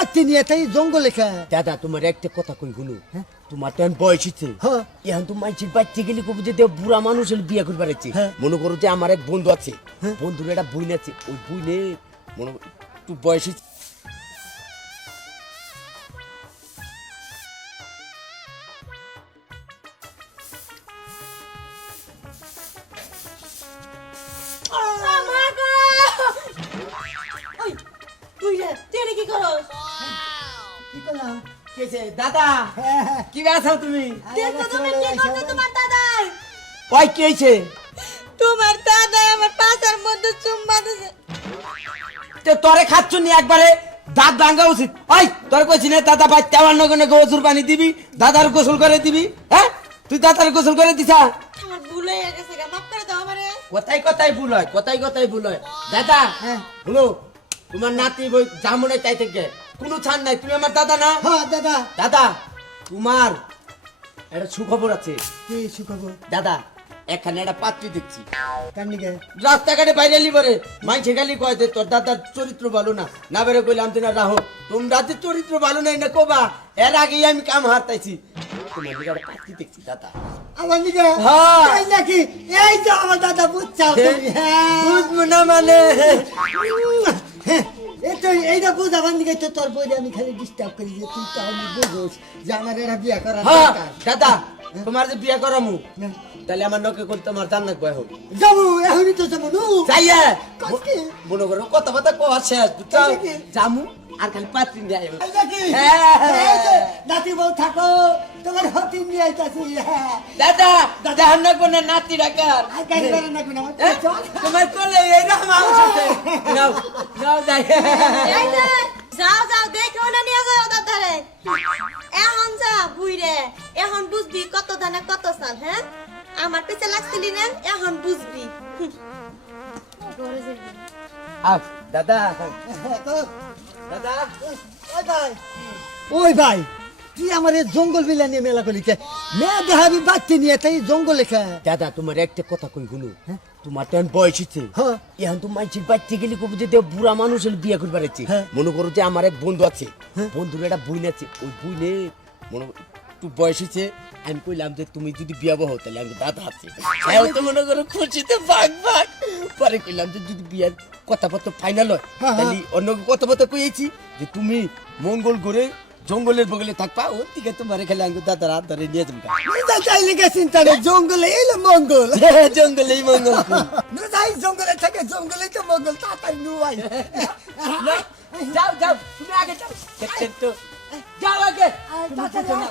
বাচ্চা নিয়ে তাই জঙ্গলে খা। দাদা তোমার একটা কথা কই গুলো তোমার তো বয়স হচ্ছে হ্যাঁ। এখন তো মাইছির বাচ্চা গেলে কবি যে বুড়া মানুষ বিয়ে করবার আছে। হ্যাঁ। মনে করো যে আমার এক বন্ধু আছে। বন্ধুর একটা বইন আছে। ওই বইনে মনে একটু বয়স হয়েছে কেছে দাদা। কি আছো তুমি? দেখো তুমি কি করছ তোমার দাদাই? ওই কি হয়েছে তোমার দাদাই আমার পাশার মধ্যে চুম্মা দিছে তো তোরে খাচ্ছ নি একবারে? দাঁত ভাঙ্গা উচিত। ওই তোর কইছি না দাদা ভাই তেওয়ার নগনে গোসল পানি দিবি দাদার গোসল করে দিবি হ্যাঁ? তুই দাদার গোসল করে দিছা? আমার ভুল হয়ে গেছে গা মাফ করে দাও আমারে। কথাই কথাই ভুল হয়? কথাই কথাই ভুল হয়? দাদা হ্যাঁ। শুনো তোমার নাতি বই জামুনে চাই থেকে কোনো ছাড় নাই। তুমি আমার দাদা না? হ্যাঁ দাদা। দাদা তোমার একটা সুখবর আছে। কি সুখবর? দাদা এখানে একটা পাত্রী দেখছি। রাস্তাঘাটে বাইরে এলি বলে মাইছে খালি কয় যে তোর দাদার চরিত্র ভালো না। না বেরো কইলাম তুই না রাহো তোমরা যে চরিত্র ভালো নাই না কোবা এর আগেই আমি কাম হারতাইছি। তোমার লিগে একটা পাত্রী দেখছি দাদা। আমার নিকে? হ্যাঁ। তাই নাকি? এই তো আমার দাদা বুঝছাও তুমি হ্যাঁ। বুঝব না মানে। তো এইটা তো তোর বই আমি খালি ডিস্টার্ব করি যে তুই তো আমি বুঝোস যে আমার এরা বিয়া করার হ্যাঁ দাদা তোমার যে বিয়া করামু হ্যাঁ। তাহলে আমার নকে করতে আমার দান লাগবে যাব। এখনই তো যাব নু। যাইয়া। মনে করো কথা শেষ জামু আর খালি পাত্রী নিয়ে আইবো। হ্যাঁ। নাতি বউ থাকো তোমার হতি নিয়ে আইতাছি। হ্যাঁ। দাদা দাদা। হান্না কোনে নাতি রাখার তোমার কোলে এই রকম নাও নাও যাই। যাও যাও দেখো না নিয়ে যাও দাদারে এখন যা বুইরে এখন বুঝবি কত ধানে কত সাল হ্যাঁ? আমার পিছে লাগছিলি না? এখন বুঝবি। দাদা। দাদা। ওই ভাই। ওই ভাই তুই আমার এই জঙ্গল বিলা নিয়ে মেলা করিছে মেয়ে দেখাবি বাচ্চা নিয়ে তাই জঙ্গলে খা দাদা তোমার একটা কথা কই শুনো? তোমার তো বয়স হচ্ছে হ্যাঁ। এখন তো মাইছির বাচ্চা গেলে কবি যে বুড়া মানুষ বিয়ে করবার আছে। হ্যাঁ। মনে করো যে আমার এক বন্ধু আছে। বন্ধুর একটা বইন আছে। ওই বইনে মনে একটু বয়স হয়েছে আমি কইলাম যে তুমি যদি বিয়ে হও তাহলে আমি দাদা আছে হ্যাঁ তো মনে করো খুশিতে ভাগ ভাগ। পরে কইলাম যে যদি বিয়ের কথাপত্র ফাইনাল হয় হ্যাঁ, তাহলে অন্য কথাবার্তা কইছি যে তুমি মঙ্গল করে জঙ্গলের বগলে থাকবা ওর দিকে তোমার খেলে আমি দাদার হাত ধরে নিয়ে যাব। চাইলে গে চিন্তা নেই জঙ্গলে এলো মঙ্গল। জঙ্গলেই মঙ্গল। না যাই জঙ্গলে থেকে জঙ্গলে তো মঙ্গল তাড়াতাড়ি নুয়াই যাও যাও তুমি আগে যাও। তো যাও আগে।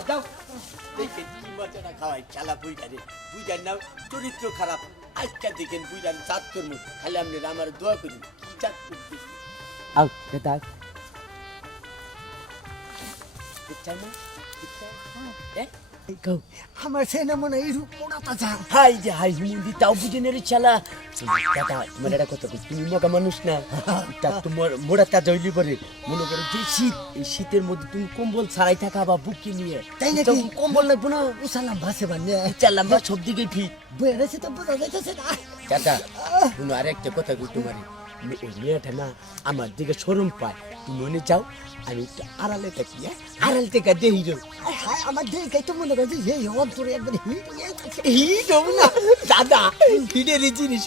যাও। খাওয়াই খেলা বুইডারে। বুইডার নাম চরিত্র খারাপ। আজকে দেখেন বুইডার জাত করব খালি আপনি আমার দোয়া করি কি জাত করবি আও দাদা দেখছেন না? দেখছেন? এ? কও, আমার সেনা মনে হয় রূপ মোড়াতা যা হাই যে হাই মুন্দি তাও বুঝে নেরে চালা দাদা তোমার এটা কথা বলছি তুমি মগা মানুষ না? তা তোমার মোড়া তা জইলি পরে মনে করো যে শীত এই শীতের মধ্যে তুমি কম্বল ছাড়াই থাকা বা বুকে নিয়ে। তাই? তখন কম্বল লাগবো না? উসালাম ভাসে বান্নে। চাললাম বা সব দিকে ফিট। বেড়েছে তো বোঝা যাইতেছে না। দাদা শুনো আরেকটা কথা কই তোমার। মেয়েটা না আমার দিকে সরম পায়। তুমি মনে যাও আমি একটু আড়ালে থাকি হ্যাঁ? আড়াল থেকে দেহি রো। হায়, আমার দেখে তো মনে করছে এই অন্তরে একবার হিট হব না। দাদা হিটের জিনিস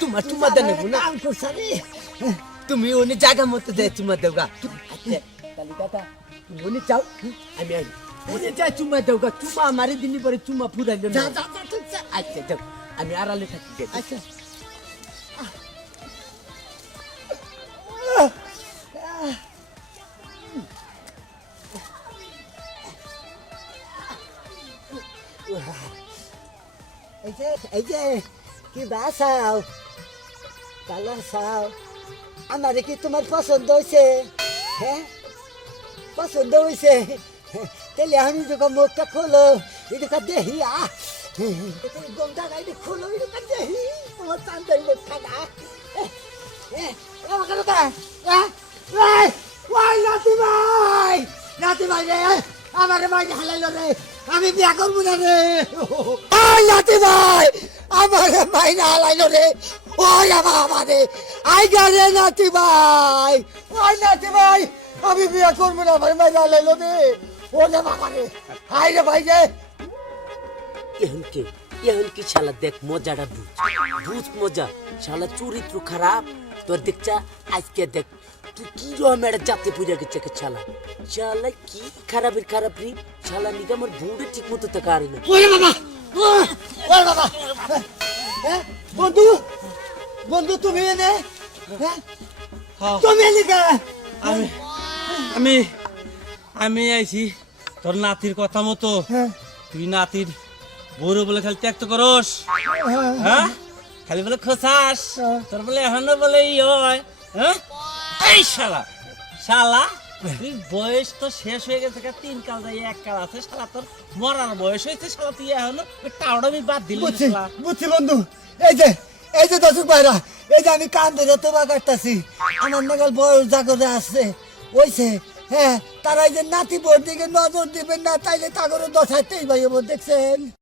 তোমার তোমার দেন না। তুমি ওনে জায়গা মতো দেয় চুমা দেওগা আচ্ছা তাহলে দাদা তুমি ওনে যাও। আমি আই ওনে যাই চুমা দেওগা চুমা আমারে দিনই পরে চুমা ফুরাইলো না। আচ্ছা যাও। আমি আড়ালে থাকি আচ্ছা। এই যে, কি বাসাও কালার সাও আমারে কি তোমার পছন্দ হয়েছে হ্যাঁ পছন্দ হয়েছে তাহলে আমি যখন মুখটা খোলো এটা দেখি আহ! গমটা গাইতে খোলো এটা দেখি তোমার চান্দাই মুখটা না। আমাকে কথা ওই নাতি ভাই নাতি ভাই রে, আমার ভাই হালাইলো রে। আমি বিয়া করব না রে। ওই নাতি ভাই, আমার মাইনা হালাইলো রে। ওই আমার আমারে। আই গা রে নাতি ভাই, ওই নাতি ভাই, আমি বিয়ে করব না ভাই মাই লাইলো দে ও না বাবা রে হাই রে ভাই রে। এখন কে এখন কি শালা, দেখ মজাটা বুঝ। বুঝ মজা। শালা চরিত্র খারাপ। তোর দেখছা আজকে দেখ তুই কি রকম একটা জাতে পুজা গেছে কে শালা শালা কি খারাপের খারাপ রে শালা নিকে আমার বউটা ঠিক মতো থাকা আরে না ওরে বাবা ওরে বাবা বন্ধু বন্ধু তুমি এনে হ্যাঁ তুমি এলিকা আমি আমি আমি আইছি তোর নাতির কথা মতো তুই নাতির বউরে বলে খালি ত্যাগ তো করস হ্যাঁ খালি বলে খোসাস। তোর বলে এখনও বলে ই হয় হ্যাঁ এই শালা। শালা তুই বয়স তো শেষ হয়ে গেছে কা তিন কাল যাই এক কাল আছে শালা তোর মরার বয়স হয়েছে শালা তুই এখনও টাওড়া আমি বাদ দিলি বুঝছি বন্ধু। এই যে এই যে দর্শক ভাইরা এই যে আমি কান ধরে তোবা কাটতাছি আমার নাগাল বয়স জাগরে আসছে ওইছে হ্যাঁ তারা এই যে নাতি বোর দিকে নজর দিবেন না তাইলে তাগরে দশাইতেই ভাই দেখছেন?